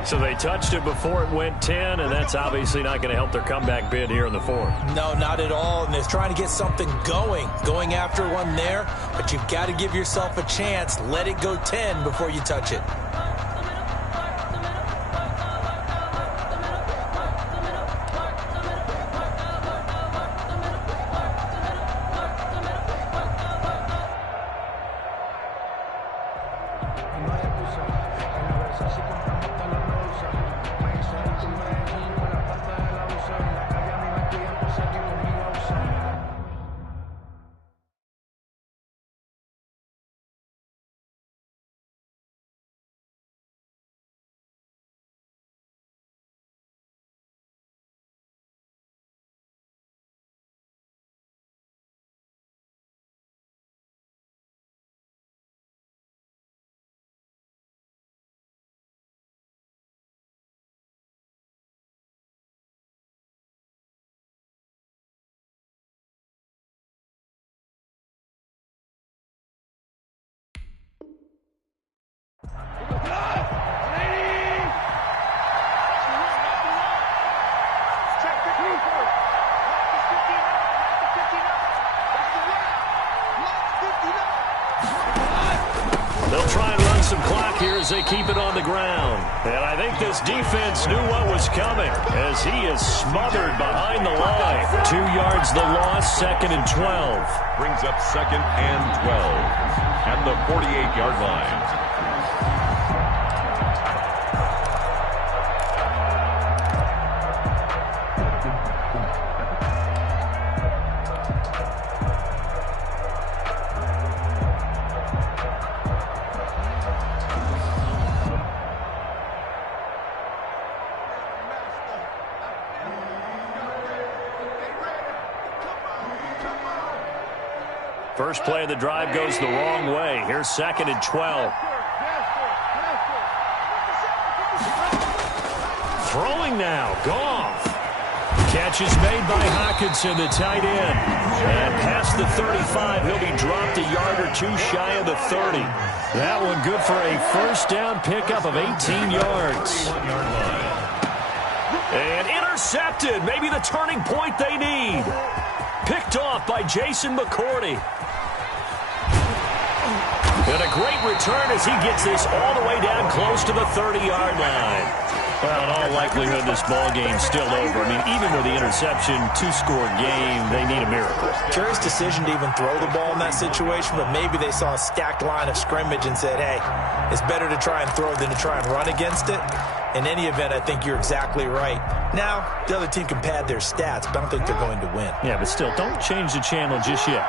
So they touched it before it went 10, and that's obviously not going to help their comeback bid here in the 4th. No, not at all. And they're trying to get something going after one there. But you've got to give yourself a chance. Let it go 10 before you touch it. as they keep it on the ground. And I think this defense knew what was coming as he is smothered behind the line. 2 yards the loss, 2nd and 12. Brings up 2nd and 12 at the 48-yard line. First play of the drive goes the wrong way. Here's 2nd and 12. Throwing now. Goff. Catch is made by Hockenson, the tight end. And past the 35, he'll be dropped a yard or two shy of the 30. That one good for a first down pickup of 18 yards. And intercepted. Maybe the turning point they need. Picked off by Jason McCourty. And a great return as he gets this all the way down close to the 30-yard line. Well, in all likelihood, this ball game's still over. I mean, even with the interception, 2-score game, they need a miracle. Curious decision to even throw the ball in that situation, but maybe they saw a stacked line of scrimmage and said, hey, it's better to try and throw than to try and run against it. In any event, I think you're exactly right. Now, the other team can pad their stats, but I don't think they're going to win. Yeah, but still, don't change the channel just yet.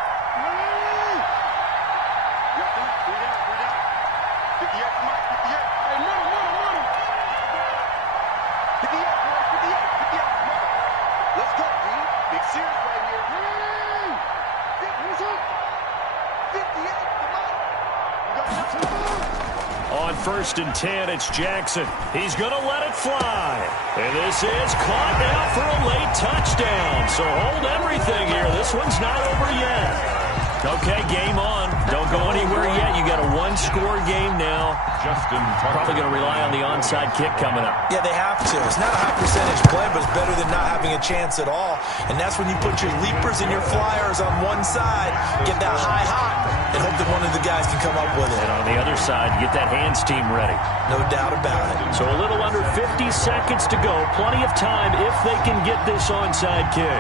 On 1st and 10, it's Jackson. He's going to let it fly. And this is caught now for a late touchdown. So hold everything here. This one's not over yet. Okay, game on. Don't go anywhere yet. You got a 1-score game now. Justin probably going to rely on the onside kick coming up. Yeah, they have to. It's not a high percentage play, but it's better than not having a chance at all. And that's when you put your leapers and your flyers on one side, get that high hop, and hope that one of the guys can come up with it. And on the other side, get that hands team ready. No doubt about it. So a little under 50 seconds to go. Plenty of time if they can get this onside kick.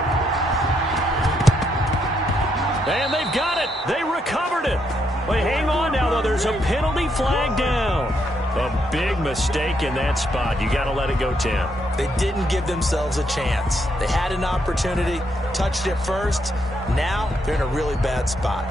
And they've got it. They recovered it. Wait, hang on now, though. There's a penalty flag down. A big mistake in that spot. You got to let it go, Tim. They didn't give themselves a chance. They had an opportunity, touched it first. Now they're in a really bad spot.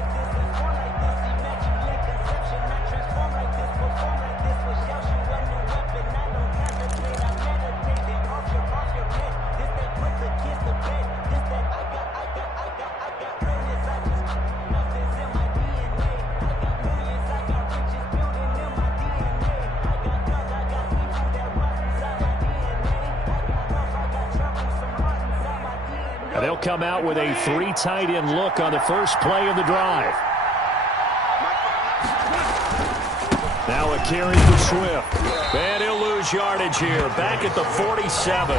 They'll come out with a 3 tight end look on the first play of the drive. Now a carry for Swift. And he'll lose yardage here. Back at the 47.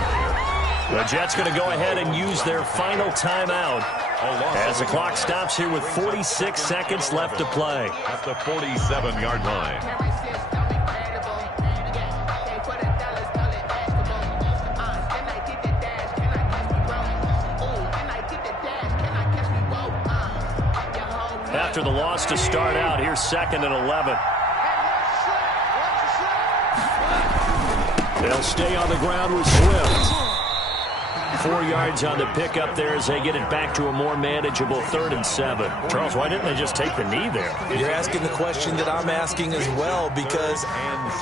The Jets going to go ahead and use their final timeout as the clock stops here with 46 seconds left to play. At the 47-yard line. After the loss to start out, here's 2nd and 11. They'll stay on the ground with Swift. 4 yards on the pickup there as they get it back to a more manageable 3rd and 7. Charles, why didn't they just take the knee there? You're asking the question that I'm asking as well, because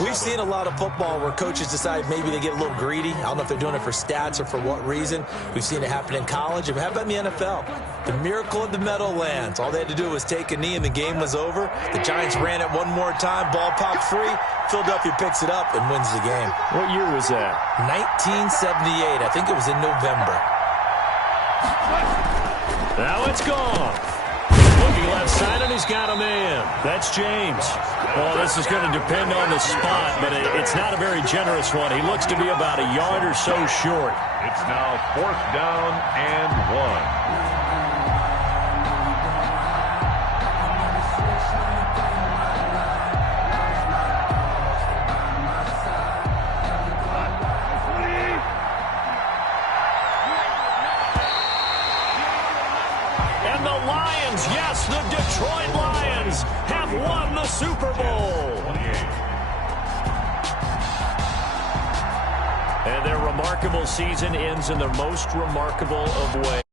we've seen a lot of football where coaches decide maybe they get a little greedy. I don't know if they're doing it for stats or for what reason. We've seen it happen in college. How about in the NFL? The miracle of the Meadowlands. All they had to do was take a knee and the game was over. The Giants ran it one more time. Ball popped free. Philadelphia picks it up and wins the game. What year was that? 1978. I think it was in November. Now it's gone. Looking left side, and he's got a man. That's James. Well, this is going to depend on the spot, but it's not a very generous one. He looks to be about a yard or so short. It's now 4th down and 1. Detroit Lions have won the Super Bowl. And their remarkable season ends in the most remarkable of ways.